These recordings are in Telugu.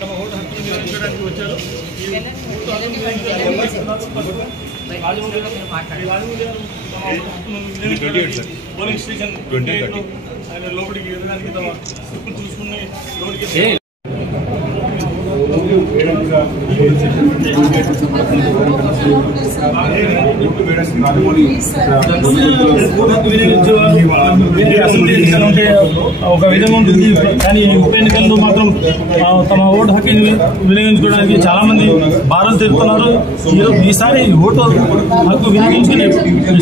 తమ ఓటు హక్కును వినియోగించడానికి వచ్చారు. పోలింగ్ స్టేషన్ ఆయన లోపలికి ఎదగడానికి తమ స్లిప్ చూసుకుని లోపలికి ఒక విధంగా ఉంటుంది. కానీ ఉప ఎన్నికల్లో మాత్రం తమ ఓటు హక్కుని వినియోగించుకోవడానికి చాలా మంది బారులు తిరుగుతున్నారు. ఈసారి ఓటు హక్కు వినియోగించుకునే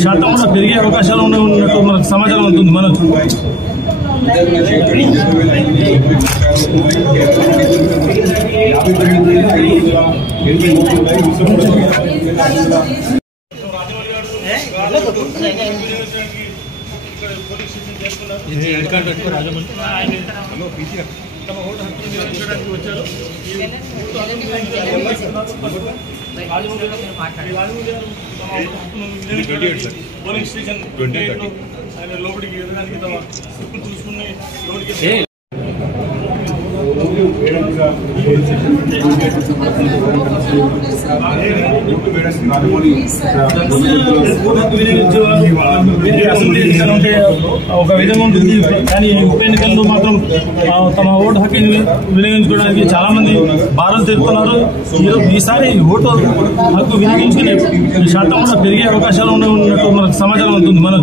శాతం కూడా పెరిగే అవకాశాలు ఉన్నట్టు మనకు సమాచారం ఉంటుంది. మనం తమ ఓటు హక్కును వినియోగించడానికి వచ్చారు. పోలింగ్ స్టేషన్ ఆయన లోపలికి ఎదగడానికి తమ స్లిప్ చూసుకుని లోపలికి ఒక విధంగా ఉంటుంది. కానీ ఉప ఎన్నికల్లో మాత్రం తమ ఓటు హక్కుని వినియోగించుకోవడానికి చాలా మంది బారులు తిరుగుతున్నారు. ఈసారి ఓటు హక్కు వినియోగించుకునే శాతం కూడా పెరిగే అవకాశాలు ఉన్నట్టు మనకు సమాచారం ఉంటుంది. మనం